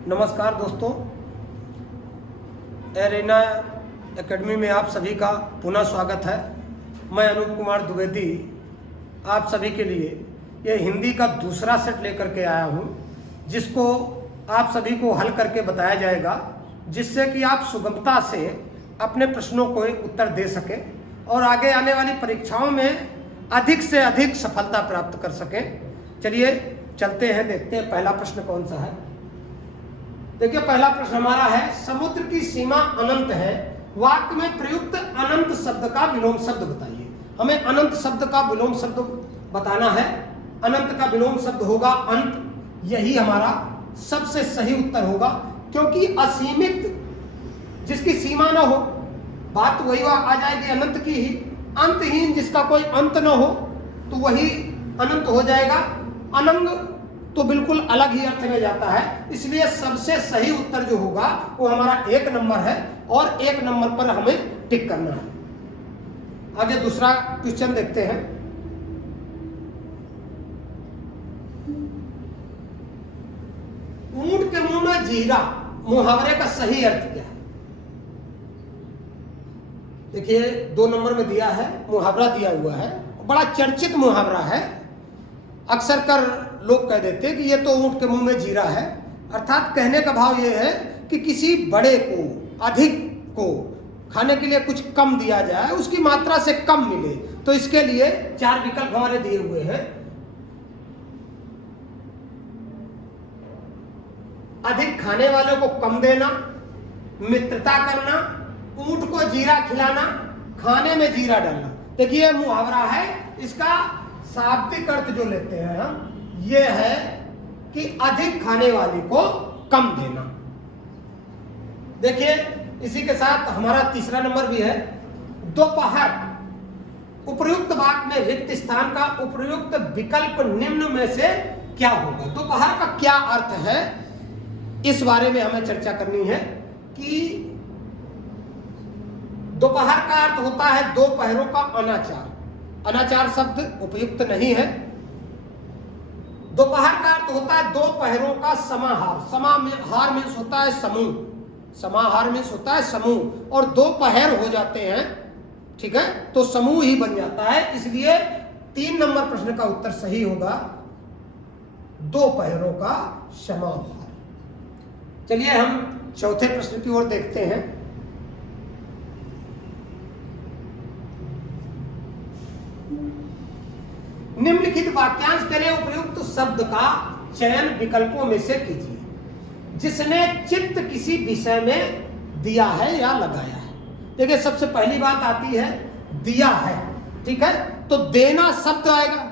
नमस्कार दोस्तों, arena academy में आप सभी का पुनः स्वागत है। मैं अनूप कुमार द्विवेदी आप सभी के लिए ये हिंदी का दूसरा सेट लेकर के आया हूँ, जिसको आप सभी को हल करके बताया जाएगा, जिससे कि आप सुगमता से अपने प्रश्नों को उत्तर दे सकें और आगे आने वाली परीक्षाओं में अधिक से अधिक सफलता प्राप्त कर सकें। चलिए चलते हैं, देखते हैं पहला प्रश्न कौन सा है। देखिए पहला प्रश्न हमारा है, समुद्र की सीमा अनंत है, वाक्य में प्रयुक्त अनंत शब्द का विलोम शब्द बताइए। हमें अनंत शब्द का विलोम शब्द बताना है। अनंत का विलोम शब्द होगा अंत। यही हमारा सबसे सही उत्तर होगा, क्योंकि असीमित जिसकी सीमा न हो, बात वही आ जाएगी अनंत की ही। अंतहीन जिसका कोई अंत न हो तो वही अनंत हो जाएगा। अनंग तो बिल्कुल अलग ही अर्थ में जाता है, इसलिए सबसे सही उत्तर जो होगा वो हमारा 1 नंबर है और 1 नंबर पर हमें टिक करना है। आगे दूसरा क्वेश्चन देखते हैं। ऊंट के मुंह में जीरा मुहावरे का सही अर्थ क्या है? देखिए 2 नंबर में दिया है, मुहावरा दिया हुआ है, बड़ा चर्चित मुहावरा है। अक्सर कर लोग कह देते हैं कि ये तो ऊंट के मुंह में जीरा है, अर्थात कहने का भाव ये है कि किसी बड़े को, अधिक को खाने के लिए कुछ कम दिया जाए, उसकी मात्रा से कम मिले। तो इसके लिए 4 विकल्प हमारे दिए हुए हैं। अधिक खाने वालों को कम देना, मित्रता करना, ऊंट को जीरा खिलाना, खाने में जीरा डालना। देखिए मुहावरा है, इसका शाब्दिक अर्थ जो लेते हैं हम, ये है कि अधिक खाने वाले को कम देना। देखिए इसी के साथ हमारा तीसरा नंबर भी है, दोपहर। उपर्युक्त वाक्य में रिक्त स्थान का उपर्युक्त विकल्प निम्न में से क्या होगा? दोपहर का क्या अर्थ है, इस बारे में हमें चर्चा करनी है कि दोपहर का अर्थ होता है 2 पहरों का अनाचार। अनाचार शब्द उपयुक्त नहीं है। दोपहर का अर्थ होता है 2 पहरों का समाहार। समाहार मीन्स होता है समूह, समाहार मीन्स होता है समूह, और 2 पहर हो जाते हैं, ठीक है, तो समूह ही बन जाता है। इसलिए 3 नंबर प्रश्न का उत्तर सही होगा, 2 पहरों का समाहार। चलिए हम चौथे प्रश्न की ओर देखते हैं। निम्नलिखित वाक्यांश के लिए उपयुक्त शब्द का चयन विकल्पों में से कीजिए। जिसने चित्त किसी विषय में दिया है या लगाया है। देखिए सबसे पहली बात आती है दिया है, ठीक है, तो देना शब्द आएगा।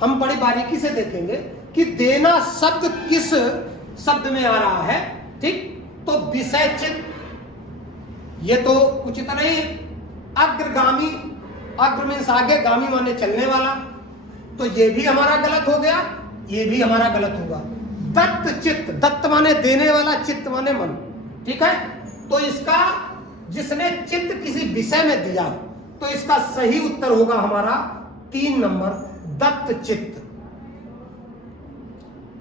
हम बड़ी बारीकी से देखेंगे कि देना शब्द किस शब्द में आ रहा है, ठीक, तो विषय चित्त, ये तो उचित नहीं है। अग्रगामी, अग्र मीन्स आगे, गामी माने चलने वाला, तो ये भी हमारा गलत हो गया, ये भी हमारा गलत होगा। दत्त चित्त, दत्त माने देने वाला, चित्त माने मन, ठीक है, तो इसका जिसने चित्त किसी विषय में दिया, तो इसका सही उत्तर होगा हमारा 3 नंबर, दत्त चित्त।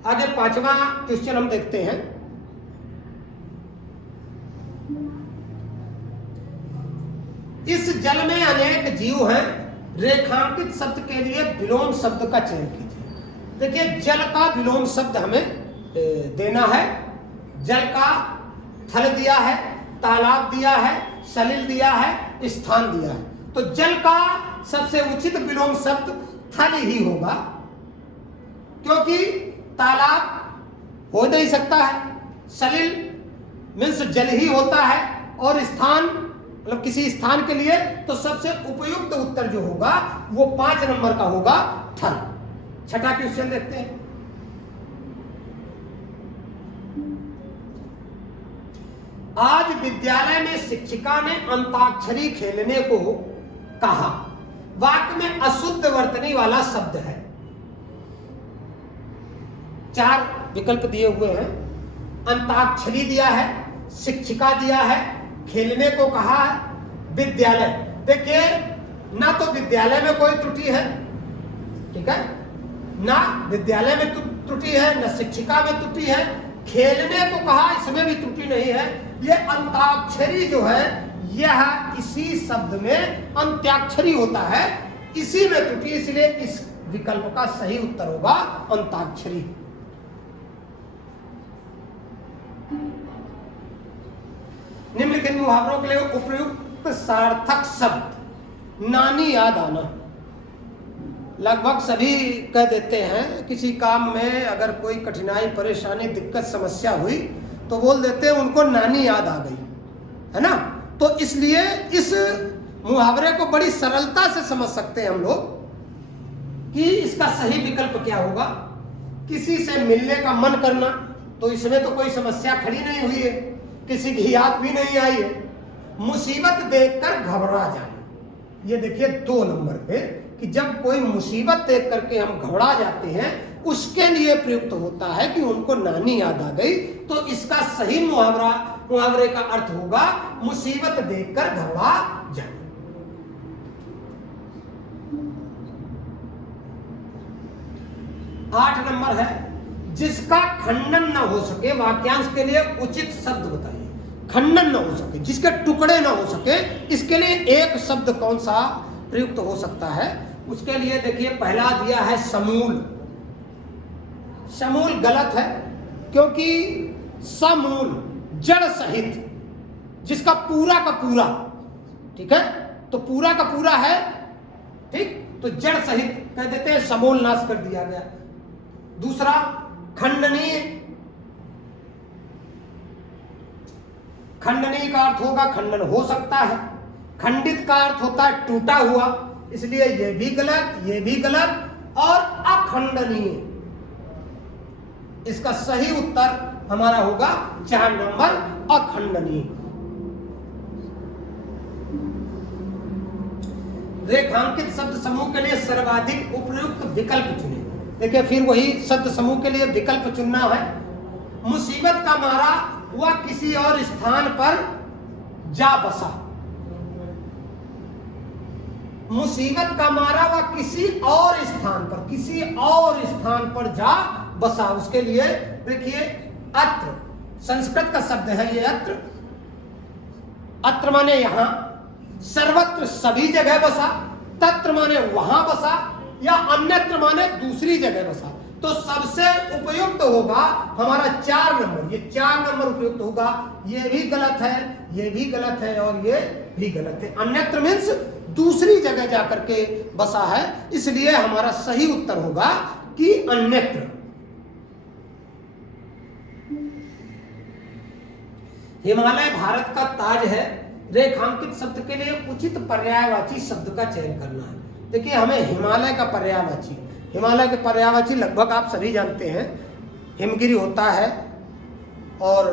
आगे 5वां क्वेश्चन हम देखते हैं। इस जल में अनेक जीव हैं, रेखांकित शब्द के लिए विलोम शब्द का चयन कीजिए। देखिए जल का विलोम शब्द हमें देना है। जल का थल दिया है, तालाब दिया है, सलिल दिया है, स्थान दिया है, तो जल का सबसे उचित विलोम शब्द थल ही होगा, क्योंकि तालाब हो नहीं सकता है, सलिल मीन्स जल ही होता है, और स्थान मतलब किसी स्थान के लिए तो सबसे उपयुक्त उत्तर जो होगा वो 5 नंबर का होगा, थल। छठा क्वेश्चन देखते हैं। आज विद्यालय में शिक्षिका ने अंताक्षरी खेलने को कहा। वाक्य में अशुद्ध वर्तनी वाला शब्द है। 4 विकल्प दिए हुए हैं। अंताक्षरी दिया है, शिक्षिका दिया है, खेलने को कहा है, विद्यालय। देखिए ना तो विद्यालय में कोई त्रुटि है, ठीक है, ना विद्यालय में त्रुटि है, न शिक्षिका में त्रुटि है, खेलने को कहा, इसमें भी त्रुटि नहीं है। ये अंताक्षरी जो है यह इसी शब्द में अंत्याक्षरी होता है, इसी में त्रुटि, इसलिए इस विकल्प का सही उत्तर होगा अंताक्षरी। निम्नलिखित मुहावरों के लिए उपयुक्त सार्थक शब्द। नानी याद आना, लगभग सभी कह देते हैं। किसी काम में अगर कोई कठिनाई, परेशानी, दिक्कत, समस्या हुई तो बोल देते हैं उनको नानी याद आ गई, है ना। तो इसलिए इस मुहावरे को बड़ी सरलता से समझ सकते हैं हम लोग कि इसका सही विकल्प क्या होगा। किसी से मिलने का मन करना, तो इसमें तो कोई समस्या खड़ी नहीं हुई है, किसी की याद भी नहीं आई है। मुसीबत देखकर घबरा जाना, ये देखिए 2 नंबर पे, कि जब कोई मुसीबत देख करके हम घबरा जाते हैं उसके लिए प्रयुक्त होता है कि उनको नानी याद आ गई। तो इसका सही मुहावरे का अर्थ होगा मुसीबत देखकर घबरा जाना। 8 नंबर है, जिसका खंडन न हो सके, वाक्यांश के लिए उचित शब्द बताइए। खंडन न हो सके, जिसके टुकड़े न हो सके, इसके लिए एक शब्द कौन सा प्रयुक्त हो सकता है? उसके लिए देखिए पहला दिया है समूल। समूल गलत है, क्योंकि समूल जड़ सहित, जिसका पूरा का पूरा, ठीक है, तो पूरा का पूरा है, ठीक, तो जड़ सहित कह देते हैं, समूल नाश कर दिया गया। दूसरा खंडनीय, खंडनीय का अर्थ होगा खंडन हो सकता है। खंडित का अर्थ होता है टूटा हुआ, इसलिए ये भी गलत, ये भी गलत। और अखंडनीय, इसका सही उत्तर हमारा होगा 4 नंबर अखंडनीय। रेखांकित शब्द समूह के लिए सर्वाधिक उपयुक्त विकल्प चुने। देखिए फिर वही शब्द समूह के लिए विकल्प चुनना है। मुसीबत का मारा वह किसी और स्थान पर जा बसा। मुसीबत का मारा वह किसी और स्थान पर, किसी और स्थान पर जा बसा। उसके लिए देखिए अत्र, संस्कृत का शब्द है ये अत्र। अत्र माने यहां, सर्वत्र सभी जगह बसा, तत्र माने वहां बसा, या अन्यत्र माने दूसरी जगह बसा। तो सबसे उपयुक्त होगा हमारा 4 नंबर, ये 4 नंबर उपयुक्त होगा। ये भी गलत है, ये भी गलत है, और ये भी गलत है। अन्यत्र मीन्स दूसरी जगह जाकर के बसा है, इसलिए हमारा सही उत्तर होगा कि अन्यत्र। हिमालय भारत का ताज है। रेखांकित शब्द के लिए उचित पर्यायवाची शब्द का चयन करना है। देखिए हमें हिमालय का पर्यायवाची, हिमालय के पर्यायवाची लगभग आप सभी जानते हैं, हिमगिरी होता है, और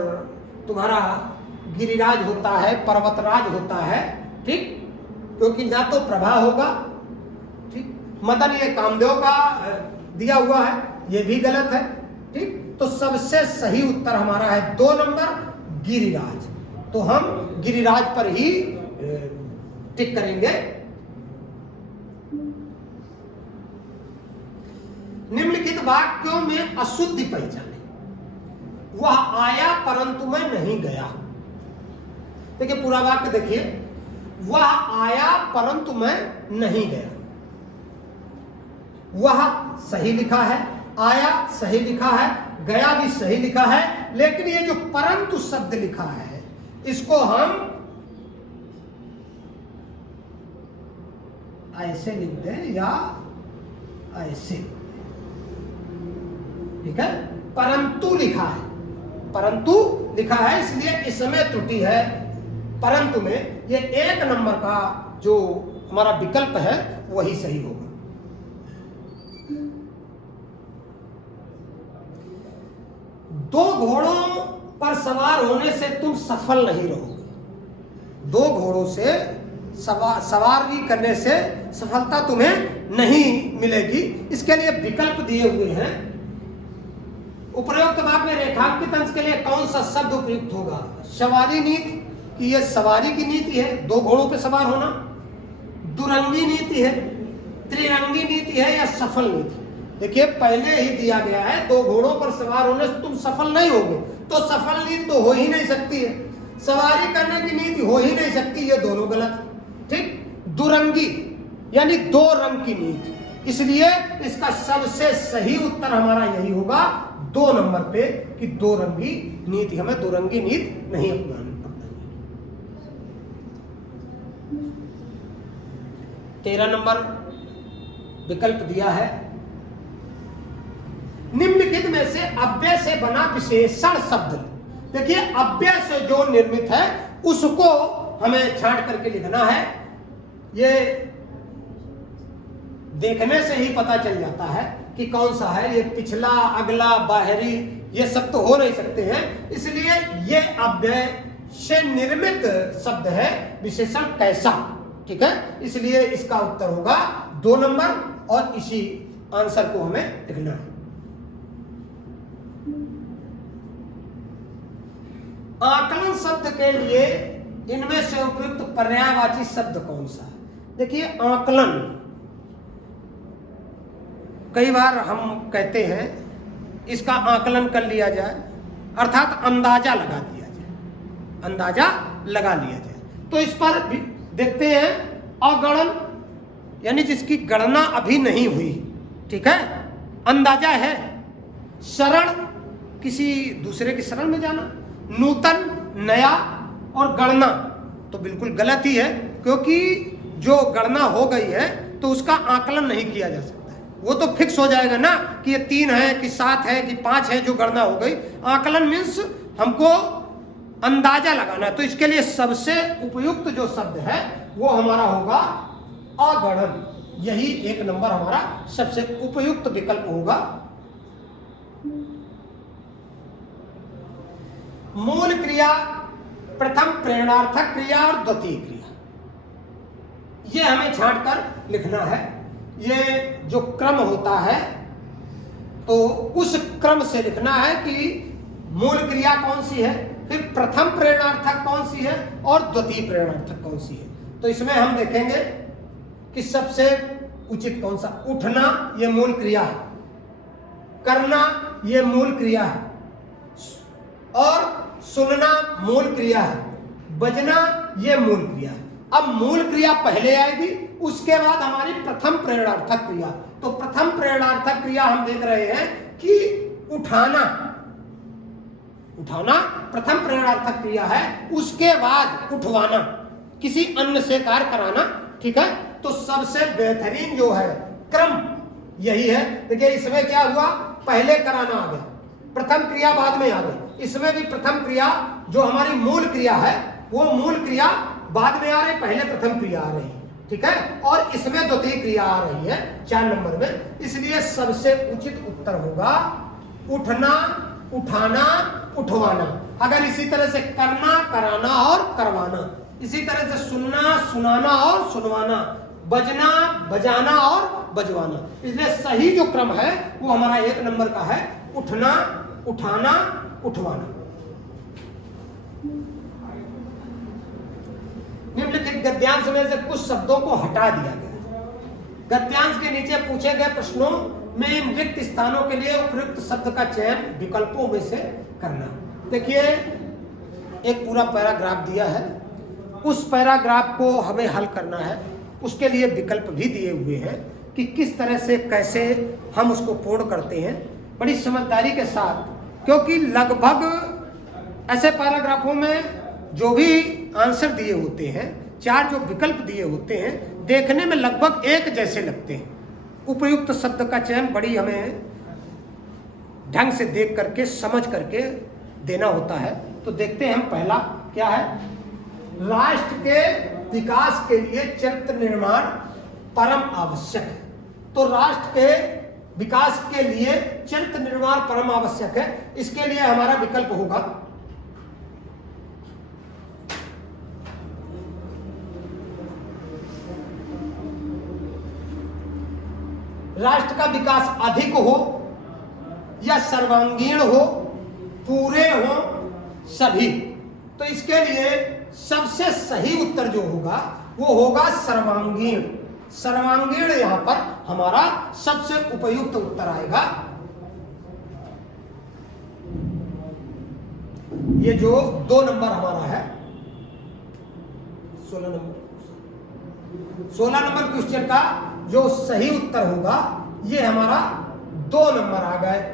तुम्हारा गिरिराज होता है, पर्वतराज होता है, ठीक, क्योंकि ना तो प्रभा होगा, ठीक, मदन ये कामदेव का दिया हुआ है, ये भी गलत है, ठीक। तो सबसे सही उत्तर हमारा है 2 नंबर गिरिराज। तो हम गिरिराज पर ही टिक करेंगे। निम्नलिखित वाक्यों में अशुद्धि पहचाने। वह आया परंतु मैं नहीं गया। देखिए पूरा वाक्य देखिए, वह आया परंतु मैं नहीं गया। वह सही लिखा है, आया सही लिखा है, गया भी सही लिखा है, लेकिन ये जो परंतु शब्द लिखा है इसको हम ऐसे लिख दें या ऐसे, ठीक है। परंतु लिखा है, परंतु लिखा है, इसलिए इसमें त्रुटि है। परंतु में ये 1 नंबर का जो हमारा विकल्प है वही सही होगा। दो घोड़ों पर सवार होने से तुम सफल नहीं रहोगे। 2 घोड़ों से सवारी करने से सफलता तुम्हें नहीं मिलेगी। इसके लिए विकल्प दिए हुए हैं। उपरोक्त वाक्य में रेखांकित अंश के लिए कौन सा शब्द उपयुक्त होगा? सवारी नीति, कि यह सवारी की नीति है, 2 घोड़ों पे सवार होना। दुरंगी नीति है, त्रिरंगी नीति है, या सफल नीति? देखिए पहले ही दिया गया है, 2 घोड़ों पर सवार होने से तुम सफल नहीं होगे, तो सफल नीति तो हो ही नहीं सकती है, सवारी करने की नीति हो ही नहीं सकती, ये दोनों गलत। ठीक, दुरंगी यानी 2 रंग की नीति, इसलिए इसका सबसे सही उत्तर हमारा यही होगा 2 नंबर पे कि 2 रंगी नीति, हमें 2 रंगी नीति नहीं अपनानी। 13 नंबर विकल्प दिया है, निम्नलिखित में से अव्यय से बना विशेषण शब्द। देखिए अव्यय से जो निर्मित है उसको हमें छांट करके लिखना है। ये देखने से ही पता चल जाता है कि कौन सा है, ये पिछला, अगला, बाहरी, ये सब तो हो नहीं सकते हैं, इसलिए ये अव्यय से निर्मित शब्द है, विशेषण कैसा। ठीक है, इसलिए इसका उत्तर होगा 2 नंबर और इसी आंसर को हमें लिखना है। आकलन शब्द के लिए इनमें से उपयुक्त पर्यायवाची शब्द कौन सा है? देखिए आकलन, कई बार हम कहते हैं इसका आकलन कर लिया जाए, अर्थात अंदाजा लगा दिया जाए, अंदाजा लगा लिया जाए। तो इस पर भी देखते हैं अगणन, यानी जिसकी गणना अभी नहीं हुई। ठीक है, अंदाजा है। शरण, किसी दूसरे की शरण में जाना। नूतन, नया। और गणना तो बिल्कुल गलत ही है, क्योंकि जो गणना हो गई है तो उसका आकलन नहीं किया जा सकता है, वो तो फिक्स हो जाएगा ना कि ये 3 है कि 7 है कि 5 है, जो गणना हो गई। आकलन मीन्स हमको अंदाजा लगाना, तो इसके लिए सबसे उपयुक्त जो शब्द है वो हमारा होगा अगणन। यही 1 नंबर हमारा सबसे उपयुक्त विकल्प होगा। मूल क्रिया, प्रथम प्रेरणार्थक क्रिया और द्वितीय क्रिया, ये हमें छांट कर लिखना है। ये जो क्रम होता है तो उस क्रम से लिखना है कि मूल क्रिया कौन सी है, फिर प्रथम प्रेरणार्थक कौन सी है और द्वितीय प्रेरणार्थक कौन सी है। तो इसमें हम देखेंगे कि सबसे उचित कौन सा। उठना ये मूल क्रिया है, करना ये मूल क्रिया है, और सुनना मूल क्रिया है, बजना ये मूल क्रिया है। अब मूल क्रिया पहले आएगी, उसके बाद हमारी प्रथम प्रेरणार्थक क्रिया। तो प्रथम प्रेरणार्थक क्रिया हम देख रहे हैं कि उठाना, उठाना प्रथम प्रेरणार्थक क्रिया है, उसके बाद उठवाना, किसी अन्य से कार्य कराना। ठीक है, तो सबसे बेहतरीन जो है क्रम यही है। देखिए इसमें क्या हुआ, पहले कराना आ गया, प्रथम क्रिया बाद में आ गई। इसमें भी प्रथम क्रिया जो हमारी मूल क्रिया है वो मूल क्रिया बाद में आ रही, पहले प्रथम क्रिया आ रही। ठीक है, और इसमें द्वितीय क्रिया आ रही है 4 नंबर में। इसलिए सबसे उचित उत्तर होगा उठना, उठाना, उठवाना। अगर इसी तरह से करना, कराना और करवाना, इसी तरह से सुनना, सुनाना और सुनवाना, बजना, बजाना और बजवाना। इसलिए सही जो क्रम है वो हमारा 1 नंबर का है, उठना, उठाना, उठवाना। निम्नलिखित गद्यांश में से कुछ शब्दों को हटा दिया गया। गद्यांश के नीचे पूछे गए प्रश्नों में इन रिक्त स्थानों के लिए उपयुक्त शब्द का चयन विकल्पों में से करना। देखिए एक पूरा पैराग्राफ दिया है, उस पैराग्राफ को हमें हल करना है। उसके लिए विकल्प भी दिए हुए हैं कि किस तरह से, कैसे हम उसको पूर्ण करते हैं, बड़ी समझदारी के साथ। क्योंकि लगभग ऐसे पैराग्राफों में जो भी आंसर दिए होते हैं, 4 जो विकल्प दिए होते हैं, देखने में लगभग एक जैसे लगते हैं। उपयुक्त शब्द का चयन बड़ी हमें ढंग से देख करके, समझ करके देना होता है। तो देखते हैं हम, पहला क्या है, राष्ट्र के विकास के लिए चरित्र निर्माण परम आवश्यक है। तो राष्ट्र के विकास के लिए चरित्र निर्माण परम आवश्यक है। इसके लिए हमारा विकल्प होगा राष्ट्र का विकास अधिक हो या सर्वांगीण हो, पूरे हो, सभी। तो इसके लिए सबसे सही उत्तर जो होगा वो होगा सर्वांगीण। सर्वांगीण यहां पर हमारा सबसे उपयुक्त उत्तर आएगा। ये जो 2 नंबर हमारा है 16 नंबर क्वेश्चन का जो सही उत्तर होगा ये हमारा 2 नंबर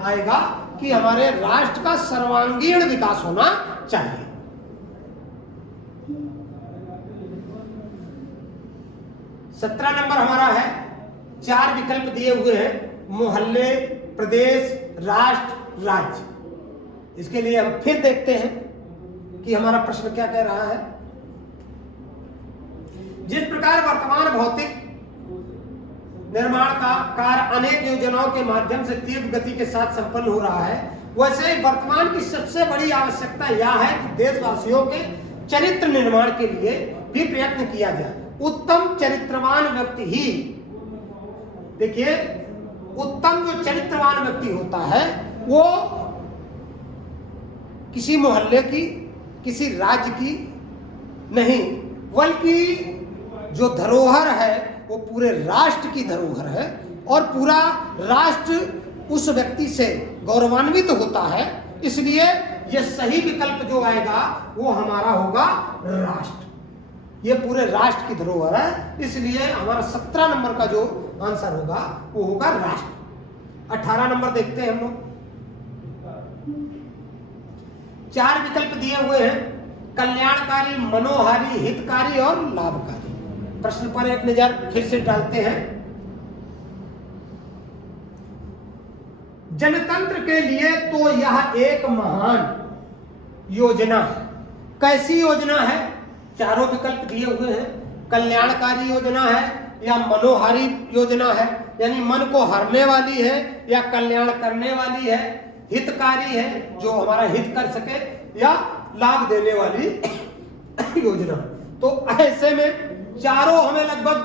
आएगा कि हमारे राष्ट्र का सर्वांगीण विकास होना चाहिए। 17 नंबर हमारा है, 4 विकल्प दिए हुए हैं, मोहल्ले, प्रदेश, राष्ट्र, राज्य। इसके लिए हम फिर देखते हैं कि हमारा प्रश्न क्या कह रहा है। जिस प्रकार वर्तमान भौतिक निर्माण का कार्य अनेक योजनाओं के माध्यम से तीव्र गति के साथ संपन्न हो रहा है, वैसे ही वर्तमान की सबसे बड़ी आवश्यकता यह है कि देशवासियों के चरित्र निर्माण के लिए भी प्रयत्न किया जाए। उत्तम चरित्रवान व्यक्ति ही, देखिए, उत्तम जो चरित्रवान व्यक्ति होता है वो किसी मोहल्ले की, किसी राज्य की नहीं, बल्कि जो धरोहर है वो पूरे राष्ट्र की धरोहर है और पूरा राष्ट्र उस व्यक्ति से गौरवान्वित होता है। इसलिए ये सही विकल्प जो आएगा वो हमारा होगा राष्ट्र। ये पूरे राष्ट्र की धरोहर है, इसलिए हमारा 17 नंबर का जो आंसर होगा वो होगा राष्ट्र। 18 नंबर देखते हैं हम लोग। 4 विकल्प दिए हुए हैं, कल्याणकारी, मनोहारी, हितकारी और लाभकारी। प्रश्न पर एक नजर फिर से डालते हैं। जनतंत्र के लिए तो यह एक महान योजना है। कैसी योजना है? चारों विकल्प दिए हुए हैं। कल्याणकारी योजना है या मनोहारी योजना है, यानी मन को हरने वाली है, या कल्याण करने वाली है, हितकारी है जो हमारा हित कर सके, या लाभ देने वाली योजना। तो ऐसे में चारों हमें लगभग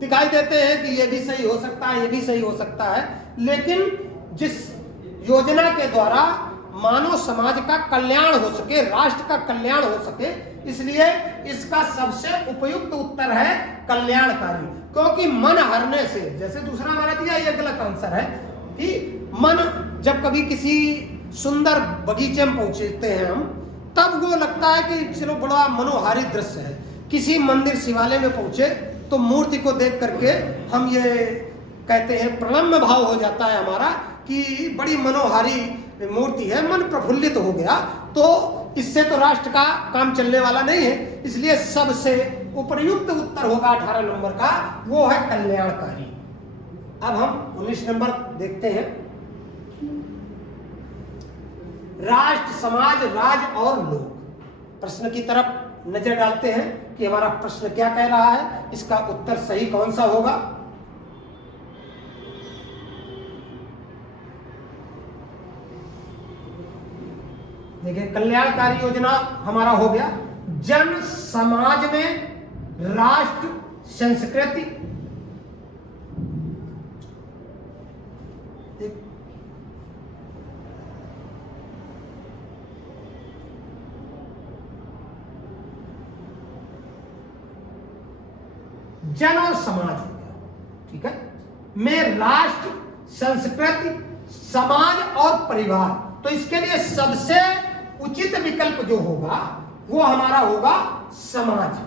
दिखाई देते हैं कि ये भी सही हो सकता है, ये भी सही हो सकता है, लेकिन जिस योजना के द्वारा मानव समाज का कल्याण हो सके, राष्ट्र का कल्याण हो सके, इसलिए इसका सबसे उपयुक्त उत्तर है कल्याणकारी। क्योंकि मन हरने से, जैसे दूसरा हमारा दिया ये गलत आंसर है कि मन जब कभी किसी सुंदर बगीचे में पहुंचते हैं हम, तब वो लगता है कि चलो बड़ा मनोहारी दृश्य है। किसी मंदिर शिवालय में पहुंचे तो मूर्ति को देख करके हम ये कहते हैं, प्रणम्य भाव हो जाता है हमारा कि बड़ी मनोहारी मूर्ति है, मन प्रफुल्लित हो गया। तो इससे तो राष्ट्र का काम चलने वाला नहीं है, इसलिए सबसे उपयुक्त उत्तर होगा 18 नंबर का, वो है कल्याणकारी। अब हम 19 नंबर देखते हैं। राष्ट्र, समाज, राज और लोग। प्रश्न की तरफ नजर डालते हैं कि हमारा प्रश्न क्या कह रहा है, इसका उत्तर सही कौन सा होगा। देखिए, कल्याणकारी योजना हमारा हो गया। जन समाज में राष्ट्र, संस्कृति, जन और समाज हो गया, ठीक है, में राष्ट्र, संस्कृति, समाज और परिवार। तो इसके लिए सबसे उचित विकल्प जो होगा वो हमारा होगा समाज।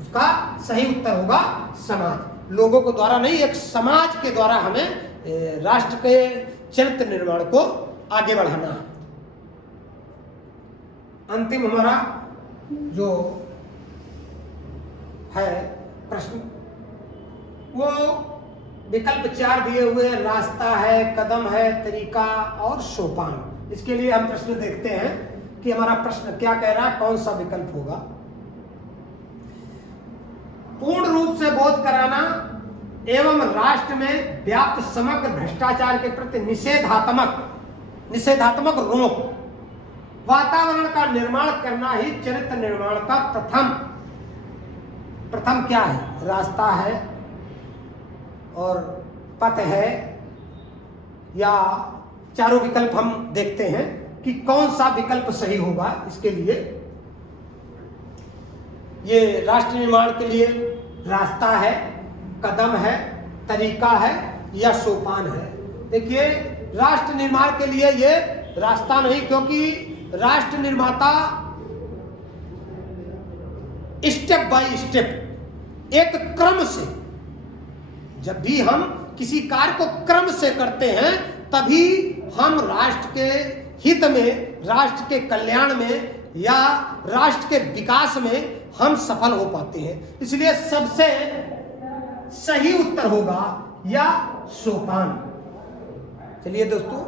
उसका सही उत्तर होगा समाज। लोगों को द्वारा नहीं, एक समाज के द्वारा हमें राष्ट्र के चरित्र निर्माण को आगे बढ़ाना है। अंतिम हमारा जो है प्रश्न, वो विकल्प 4 दिए हुए हैं, रास्ता है, कदम है, तरीका और सोपान। इसके लिए हम प्रश्न देखते हैं कि हमारा प्रश्न क्या कह रहा है, कौन सा विकल्प होगा। पूर्ण रूप से बोध कराना एवं राष्ट्र में व्याप्त समग्र भ्रष्टाचार के प्रति निषेधात्मक रोक, वातावरण का निर्माण करना ही चरित्र निर्माण का प्रथम क्या है? रास्ता है और पथ है, या चारों विकल्प हम देखते हैं कि कौन सा विकल्प सही होगा। इसके लिए ये राष्ट्र निर्माण के लिए रास्ता है, कदम है, तरीका है या सोपान है। देखिए, राष्ट्र निर्माण के लिए ये रास्ता नहीं, क्योंकि राष्ट्र निर्माता स्टेप बाय स्टेप, एक क्रम से, जब भी हम किसी कार्य को क्रम से करते हैं तभी हम राष्ट्र के हित में, राष्ट्र के कल्याण में या राष्ट्र के विकास में हम सफल हो पाते हैं। इसलिए सबसे सही उत्तर होगा या सोपान। चलिए दोस्तों,